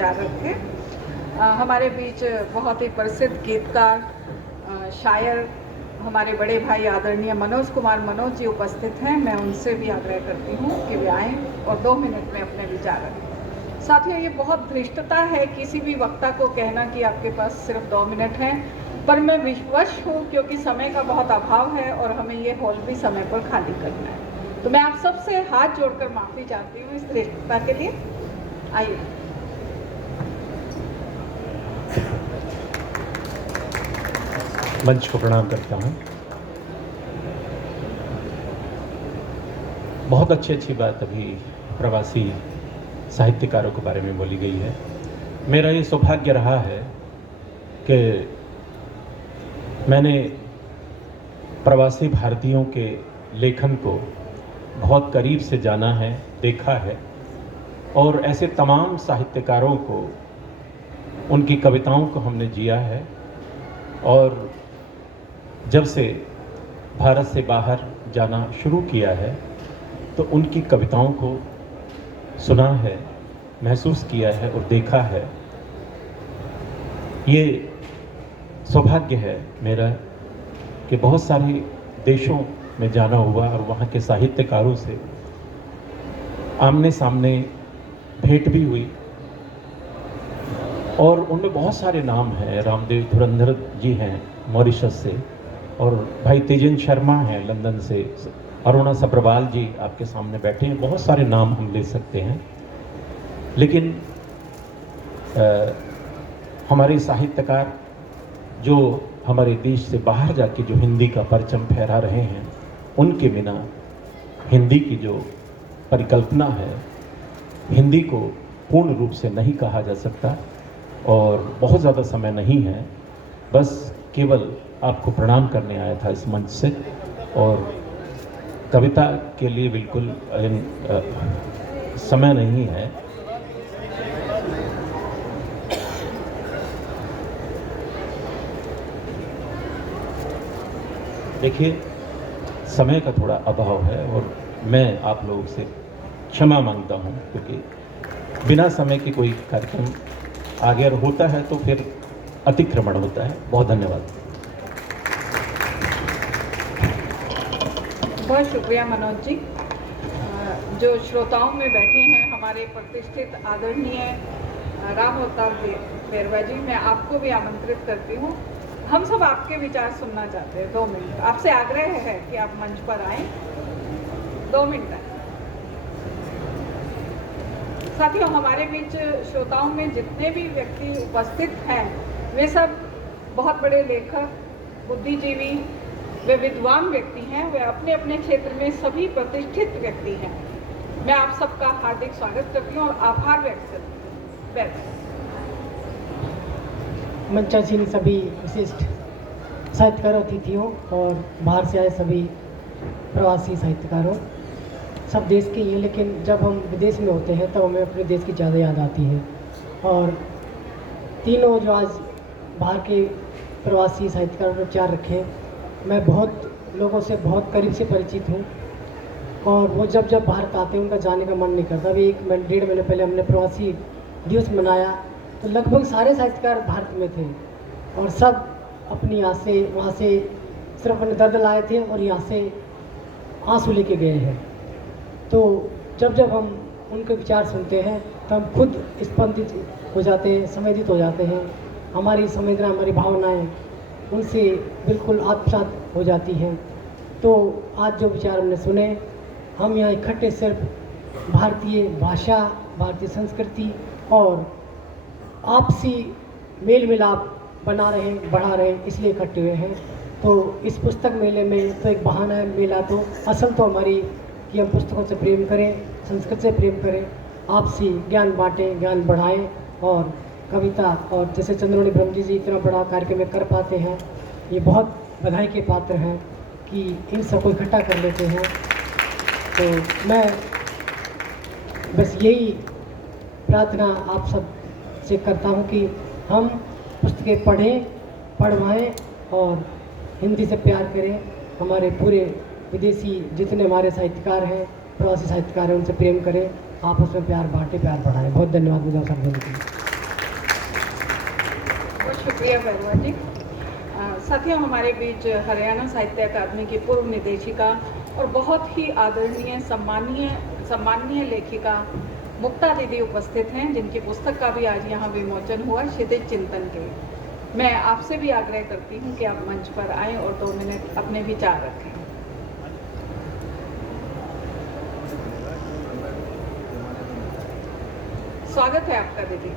विचार रखे। हमारे बीच बहुत ही प्रसिद्ध गीतकार, शायर हमारे बड़े भाई आदरणीय मनोज कुमार मनोज जी उपस्थित हैं। मैं उनसे भी आग्रह करती हूँ कि वे आएँ और 2 मिनट में अपने विचार रखें। साथियों, ये बहुत धृष्टता है किसी भी वक्ता को कहना कि आपके पास सिर्फ 2 मिनट हैं, पर मैं विवश हूँ क्योंकि समय का बहुत अभाव है और हमें ये हॉल भी समय पर खाली करना है। तो मैं आप सबसे हाथ जोड़कर माफ़ी चाहती हूँ इस धृष्टता के लिए। आइए। मंच को प्रणाम करता हूँ। बहुत अच्छी बात अभी प्रवासी साहित्यकारों के बारे में बोली गई है। मेरा ये सौभाग्य रहा है कि मैंने प्रवासी भारतीयों के लेखन को बहुत करीब से जाना है, देखा है, और ऐसे तमाम साहित्यकारों को, उनकी कविताओं को हमने जिया है। और जब से भारत से बाहर जाना शुरू किया है तो उनकी कविताओं को सुना है, महसूस किया है और देखा है। ये सौभाग्य है मेरा कि बहुत सारे देशों में जाना हुआ और वहाँ के साहित्यकारों से आमने सामने भेंट भी हुई। और उनमें बहुत सारे नाम हैं। रामदेव धुरंधर जी हैं मॉरिशस से, और भाई तेजेंद्र शर्मा हैं लंदन से, अरुणा सब्रवाल जी आपके सामने बैठे हैं। बहुत सारे नाम हम ले सकते हैं, लेकिन हमारे साहित्यकार जो हमारे देश से बाहर जाके जो हिंदी का परचम फहरा रहे हैं, उनके बिना हिंदी की जो परिकल्पना है, हिंदी को पूर्ण रूप से नहीं कहा जा सकता। और बहुत ज़्यादा समय नहीं है, बस केवल आपको प्रणाम करने आया था इस मंच से। और कविता के लिए बिल्कुल समय नहीं है। देखिए, समय का थोड़ा अभाव है और मैं आप लोगों से क्षमा मांगता हूं, क्योंकि बिना समय के कोई कार्यक्रम आगे होता है तो फिर अतिक्रमण होता है। बहुत धन्यवाद। बहुत शुक्रिया मनोज जी। जो श्रोताओं में बैठे हैं हमारे प्रतिष्ठित आदरणीय राम अवतार बेरवा जी, मैं आपको भी आमंत्रित करती हूँ। हम सब आपके विचार सुनना चाहते हैं। 2 मिनट आपसे आग्रह है कि आप मंच पर आएं। 2 मिनट। साथियों, हमारे बीच श्रोताओं में जितने भी व्यक्ति उपस्थित हैं, वे सब बहुत बड़े लेखक, बुद्धिजीवी, वे विद्वान व्यक्ति हैं। वे अपने अपने क्षेत्र में सभी प्रतिष्ठित व्यक्ति हैं। मैं आप सबका हार्दिक स्वागत करती हूँ और आभार व्यक्त करती हूँ। मंचासीन सभी विशिष्ट साहित्यकारों, अतिथियों और बाहर से आए सभी प्रवासी साहित्यकारों, सब देश के ही हैं, लेकिन जब हम विदेश में होते हैं तो हमें अपने देश की ज़्यादा याद आती है। और तीनों जो आज बाहर के प्रवासी साहित्यकारों ने विचार रखे, मैं बहुत लोगों से बहुत करीब से परिचित हूँ। और वो जब जब भारत आते हैं उनका जाने का मन नहीं करता। अभी 1-1.5 महीने पहले हमने प्रवासी दिवस मनाया, तो लगभग सारे साहित्यकार भारत में थे और सब अपनी यहाँ से वहाँ से सिर्फ अपने दर्द लाए थे और यहाँ से आंसू लेके गए हैं। तो जब जब हम उनके विचार सुनते हैं तो हम खुद स्पंदित हो जाते हैं, संवेदित हो जाते हैं। हमारी संवेदना, हमारी भावनाएं उनसे बिल्कुल आत्मसात हो जाती हैं। तो आज जो विचार हमने सुने, हम यहाँ इकट्ठे सिर्फ भारतीय भाषा, भारतीय संस्कृति और आपसी मेल मिलाप बना रहे, बढ़ा रहे, इसलिए इकट्ठे हुए हैं। तो इस पुस्तक मेले में तो एक बहाना है मेला, तो असल तो हमारी कि हम पुस्तकों से प्रेम करें, संस्कृत से प्रेम करें, आपसी ज्ञान बांटें, ज्ञान बढ़ाएं। और कविता, और जैसे चंद्रमणि ब्रह्म जी इतना बड़ा कार्यक्रम कर पाते हैं, ये बहुत बधाई के पात्र हैं कि इन सबको इकट्ठा कर लेते हैं। तो मैं बस यही प्रार्थना आप सब से करता हूँ कि हम पुस्तकें पढ़ें, पढ़वाएं और हिंदी से प्यार करें। हमारे पूरे विदेशी जितने हमारे साहित्यकार हैं, प्रवासी साहित्यकार हैं, उनसे प्रेम करें, आपस में प्यार बांटें, प्यार बढ़ाएं। बहुत धन्यवाद मुझे अवसर देने के लिए। प्रिया बरुआ जी। साथियों, हमारे बीच हरियाणा साहित्य अकादमी की पूर्व निदेशिका और बहुत ही आदरणीय सम्माननीय लेखिका मुक्ता दीदी उपस्थित हैं, जिनकी पुस्तक का भी आज यहाँ विमोचन हुआ, क्षितिज चिंतन के। मैं आपसे भी आग्रह करती हूँ कि आप मंच पर आएं और 2 मिनट अपने विचार रखें। स्वागत है आपका दीदी।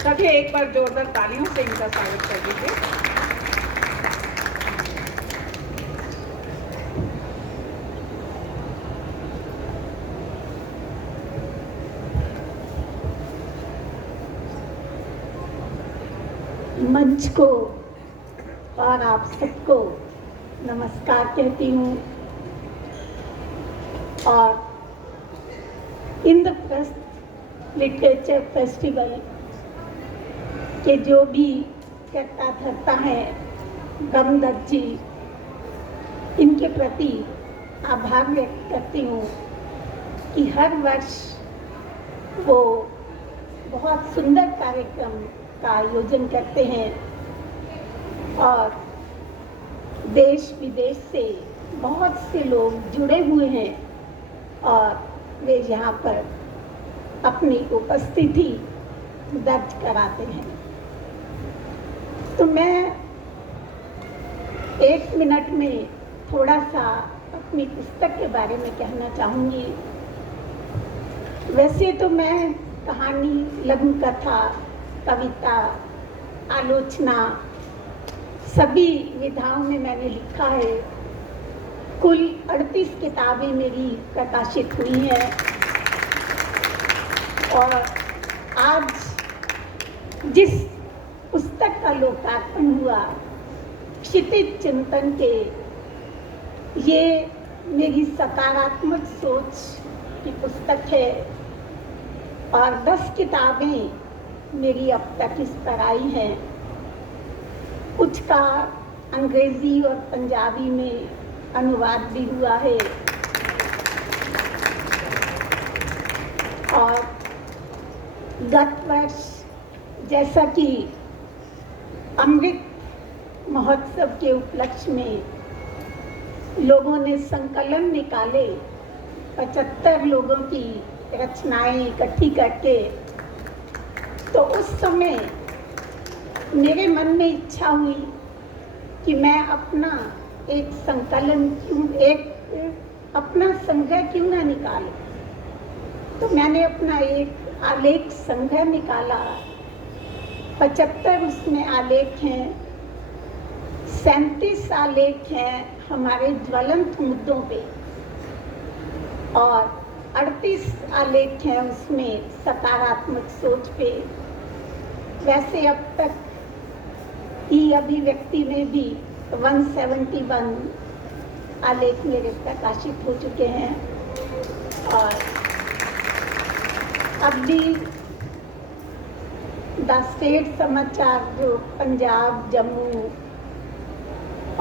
सभी एक बार जोरदार तालियों से इनका स्वागत कर दीजिए। मंच को और आप सबको नमस्कार कहती हूँ और इंद्रप्रस्थ लिटरेचर फेस्टिवल के जो भी करता धरता है गमदत्त जी, इनके प्रति आभार व्यक्त करती हूँ कि हर वर्ष वो बहुत सुंदर कार्यक्रम का आयोजन करते हैं और देश विदेश से बहुत से लोग जुड़े हुए हैं और वे यहाँ पर अपनी उपस्थिति दर्ज कराते हैं। तो मैं 1 मिनट में थोड़ा सा अपनी पुस्तक के बारे में कहना चाहूँगी। वैसे तो मैं कहानी, लघु कथा, कविता, आलोचना सभी विधाओं में मैंने लिखा है। कुल 38 किताबें मेरी प्रकाशित हुई हैं और आज जिस पुस्तक का लोकार्पण हुआ, क्षितिज चिंतन के, ये मेरी सकारात्मक सोच की पुस्तक है और 10 किताबें मेरी अब तक इस पर आई हैं। कुछ का अंग्रेजी और पंजाबी में अनुवाद भी हुआ है और गत वर्ष जैसा कि अमृत महोत्सव के उपलक्ष्य में लोगों ने संकलन निकाले, 75 लोगों की रचनाएं इकट्ठी करके, तो उस समय मेरे मन में इच्छा हुई कि मैं अपना एक संकलन अपना संग्रह क्यों ना निकालूं। तो मैंने अपना एक आलेख संग्रह निकाला। 75 उसमें आलेख हैं, 37 आलेख हैं हमारे ज्वलंत मुद्दों पे और 38 आलेख हैं उसमें सकारात्मक सोच पे। वैसे अब तक की अभिव्यक्ति में भी 171 आलेख मेरे प्रकाशित हो चुके हैं और अब भी द स्टेट समाचार जो पंजाब, जम्मू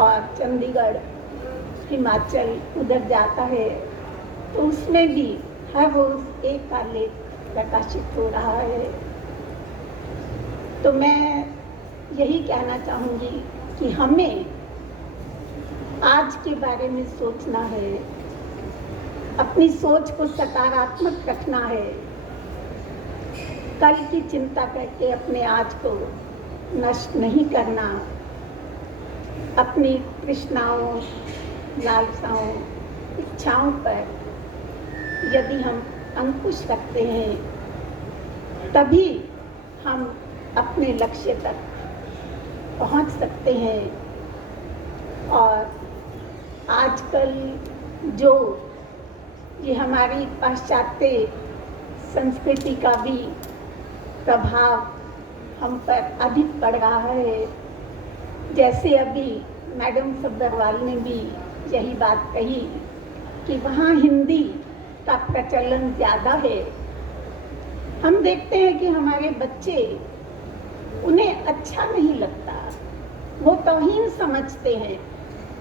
और चंडीगढ़, हिमाचल उधर जाता है, तो उसमें भी हर रोज एक आलेख प्रकाशित हो रहा है। तो मैं यही कहना चाहूँगी कि हमें आज के बारे में सोचना है, अपनी सोच को सकारात्मक रखना है, कल की चिंता करके अपने आज को नष्ट नहीं करना। अपनी तृष्णाओं, लालसाओं, इच्छाओं पर यदि हम अंकुश रखते हैं, तभी हम अपने लक्ष्य तक पहुंच सकते हैं। और आजकल जो ये हमारी पाश्चात्य संस्कृति का भी प्रभाव हम पर अधिक पड़ रहा है, जैसे अभी मैडम सब्बरवाल ने भी यही बात कही कि वहाँ हिंदी का प्रचलन ज़्यादा है। हम देखते हैं कि हमारे बच्चे, उन्हें अच्छा नहीं लगता, वो तौहीन समझते हैं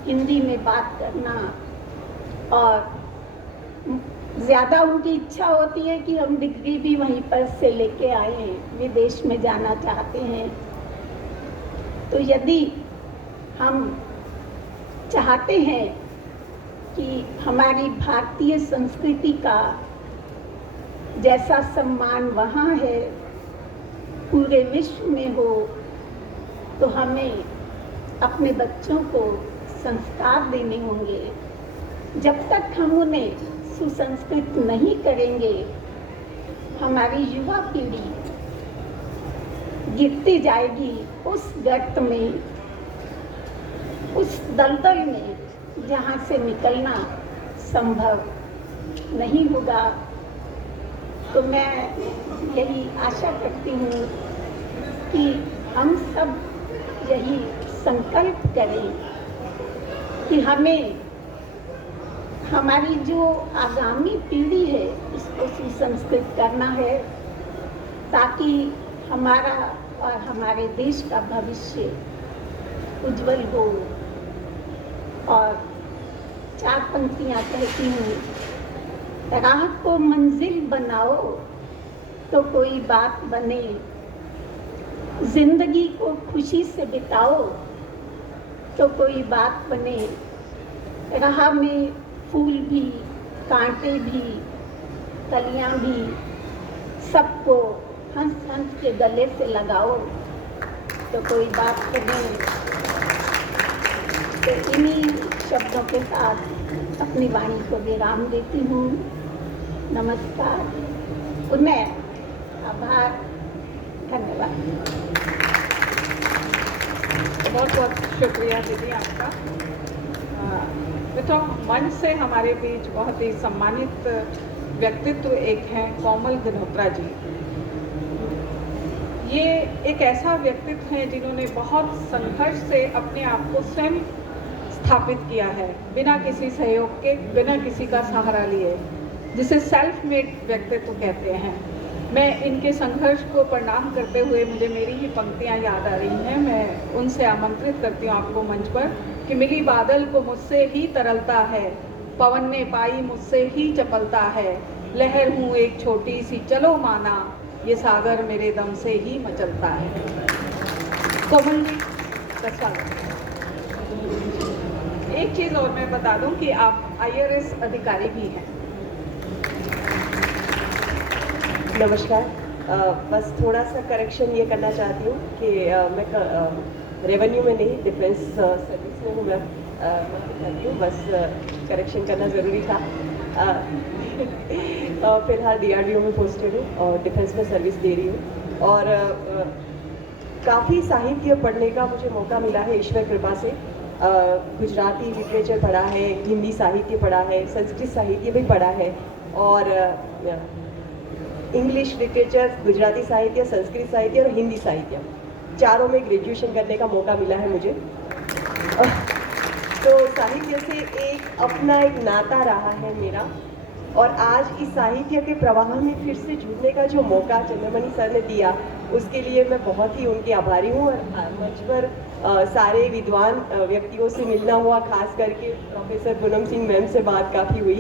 हिंदी में बात करना और ज़्यादा उनकी इच्छा होती है कि हम डिग्री भी वहीं पर से लेके आए, विदेश में जाना चाहते हैं। तो यदि हम चाहते हैं कि हमारी भारतीय संस्कृति का जैसा सम्मान वहाँ है पूरे विश्व में हो, तो हमें अपने बच्चों को संस्कार देने होंगे। जब तक हम उन्हें सुसंस्कृत नहीं करेंगे, हमारी युवा पीढ़ी गिरती जाएगी उस गर्त में, उस दलदल में जहाँ से निकलना संभव नहीं होगा। तो मैं यही आशा करती हूँ कि हम सब यही संकल्प करें कि हमें हमारी जो आगामी पीढ़ी है उसको सुसंस्कृत करना है, ताकि हमारा और हमारे देश का भविष्य उज्जवल हो। और 4 पंक्तियाँ कहती हूँ, राह को मंजिल बनाओ तो कोई बात बने, जिंदगी को खुशी से बिताओ तो कोई बात बने। राह में फूल भी, कांटे भी, कलियां भी, सबको हंस हंस के गले से लगाओ तो कोई बात बने। तो इन्हीं शब्दों के साथ अपनी वाणी को विराम देती हूँ। नमस्कार, पुनः आभार, धन्यवाद। बहुत बहुत शुक्रिया दीदी आपका। मित्रों, मंच से हमारे बीच बहुत ही सम्मानित व्यक्तित्व एक हैं कोमल गनोत्रा जी। ये एक ऐसा व्यक्तित्व है जिन्होंने बहुत संघर्ष से अपने आप को स्वयं स्थापित किया है, बिना किसी सहयोग के, बिना किसी का सहारा लिए, जिसे सेल्फ मेड व्यक्तित्व कहते हैं। मैं इनके संघर्ष को प्रणाम करते हुए मुझे मेरी ही पंक्तियाँ याद आ रही हैं। मैं उनसे आमंत्रित करती हूँ आपको मंच पर कि मिली बादल को मुझसे ही तरलता है, पवन ने पाई मुझसे ही चपलता है, लहर हूँ एक छोटी सी चलो माना, ये सागर मेरे दम से ही मचलता है। कोमल जी का स्वागत। एक चीज़ और मैं बता दूं कि आप IRS अधिकारी भी हैं। नमस्कार। बस थोड़ा सा करेक्शन ये करना चाहती हूँ कि मैं रेवेन्यू में नहीं, डिफेंस सर्विस में हूँ। मैं चाहती हूँ, बस करेक्शन करना ज़रूरी था। फिलहाल DRDO में पोस्टेड हूँ और डिफेंस में सर्विस दे रही हूँ। और काफ़ी साहित्य पढ़ने का मुझे मौका मिला है ईश्वर कृपा से। गुजराती लिटरेचर पढ़ा है, हिंदी साहित्य पढ़ा है, संस्कृत साहित्य भी पढ़ा है, और इंग्लिश लिटरेचर, गुजराती साहित्य, संस्कृत साहित्य और हिंदी साहित्य, चारों में ग्रेजुएशन करने का मौका मिला है मुझे। तो साहित्य से एक अपना एक नाता रहा है मेरा, और आज इस साहित्य के प्रवाह में फिर से जुड़ने का जो मौका चंद्रमणि सर ने दिया, उसके लिए मैं बहुत ही उनकी आभारी हूँ। और मंच पर सारे विद्वान व्यक्तियों से मिलना हुआ, खास करके प्रोफेसर पूनम सिंह मैम से बात काफ़ी हुई,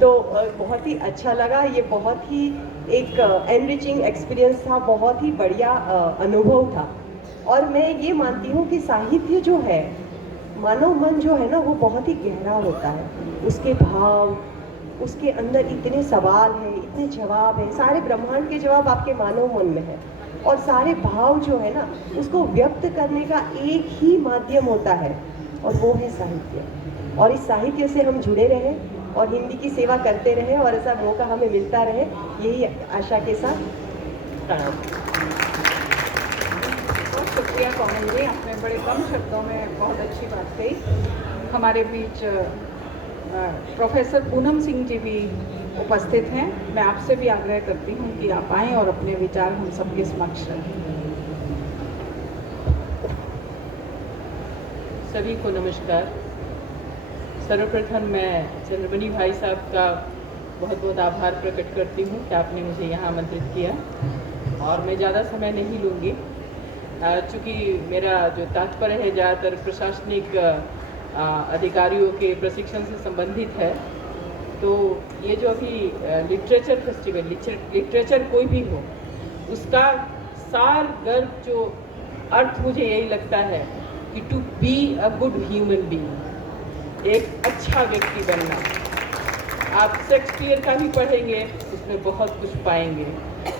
तो बहुत ही अच्छा लगा। ये बहुत ही एक एनरिचिंग एक्सपीरियंस था, बहुत ही बढ़िया अनुभव था। और मैं ये मानती हूँ कि साहित्य जो है, मानव मन जो है ना, वो बहुत ही गहरा होता है। उसके भाव, उसके अंदर इतने सवाल हैं, इतने जवाब हैं, सारे ब्रह्मांड के जवाब आपके मानव मन में है। और सारे भाव जो है ना, उसको व्यक्त करने का एक ही माध्यम होता है, और वो है साहित्य। और इस साहित्य से हम जुड़े रहें और हिंदी की सेवा करते रहें, और ऐसा मौका हमें मिलता रहे, यही आशा के साथ प्रणाम। बहुत शुक्रिया कोमल जी, आपने बड़े कम शब्दों में बहुत अच्छी बात कही। हमारे बीच प्रोफेसर पूनम सिंह जी भी उपस्थित हैं। मैं आपसे भी आग्रह करती हूँ कि आप आएँ और अपने विचार हम सबके समक्ष रखें। सभी को नमस्कार। सर्वप्रथम मैं चंद्रमणि भाई साहब का बहुत बहुत आभार प्रकट करती हूँ कि आपने मुझे यहाँ आमंत्रित किया, और मैं ज़्यादा समय नहीं लूँगी, चूँकि मेरा जो तात्पर्य है ज़्यादातर प्रशासनिक अधिकारियों के प्रशिक्षण से संबंधित है। तो ये जो अभी लिटरेचर फेस्टिवल, लिटरेचर कोई भी हो, उसका सार गर्भ जो अर्थ मुझे यही लगता है कि to be a good human being, एक अच्छा व्यक्ति बनना। आप शेक्सपियर का भी पढ़ेंगे, उसमें बहुत कुछ पाएंगे।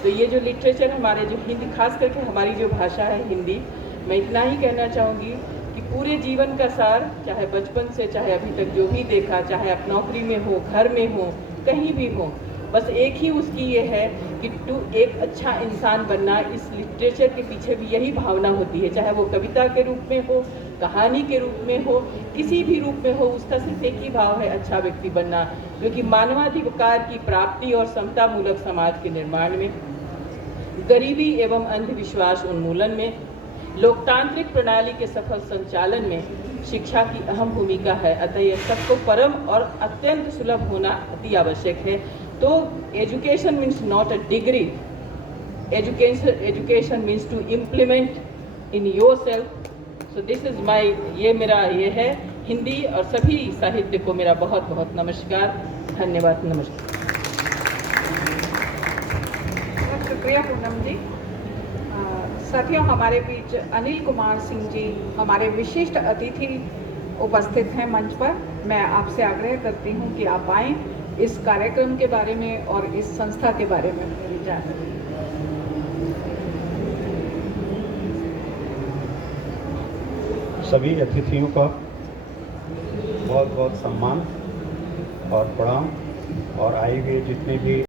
तो ये जो लिटरेचर हमारे जो हिंदी, खास करके हमारी जो भाषा है हिंदी, मैं इतना ही कहना चाहूँगी कि पूरे जीवन का सार, चाहे बचपन से चाहे अभी तक जो भी देखा, चाहे आप नौकरी में हो, घर में हो, कहीं भी हो, बस एक ही उसकी ये है कि टू एक अच्छा इंसान बनना। इस लिटरेचर के पीछे भी यही भावना होती है, चाहे वो कविता के रूप में हो, कहानी के रूप में हो, किसी भी रूप में हो, उसका सिर्फ एक ही भाव है, अच्छा व्यक्ति बनना, जो कि मानवाधिकार की प्राप्ति और समतामूलक समाज के निर्माण में, गरीबी एवं अंधविश्वास उन्मूलन में, लोकतांत्रिक प्रणाली के सफल संचालन में शिक्षा की अहम भूमिका है। अतः यह सबको परम और अत्यंत सुलभ होना अति आवश्यक है। तो education means not a degree, education means to implement in your self. So this is my, ये मेरा ये है हिंदी और सभी साहित्य को मेरा बहुत बहुत नमस्कार, धन्यवाद, नमस्कार। बहुत शुक्रिया पूनम जी। साथियों, हमारे बीच अनिल कुमार सिंह जी हमारे विशिष्ट अतिथि उपस्थित हैं मंच पर। मैं आपसे आग्रह करती हूं कि आप आएं, इस कार्यक्रम के बारे में और इस संस्था के बारे में अपने विचार रखें। सभी अतिथियों का बहुत बहुत सम्मान और प्रणाम, और आए हुए जितने भी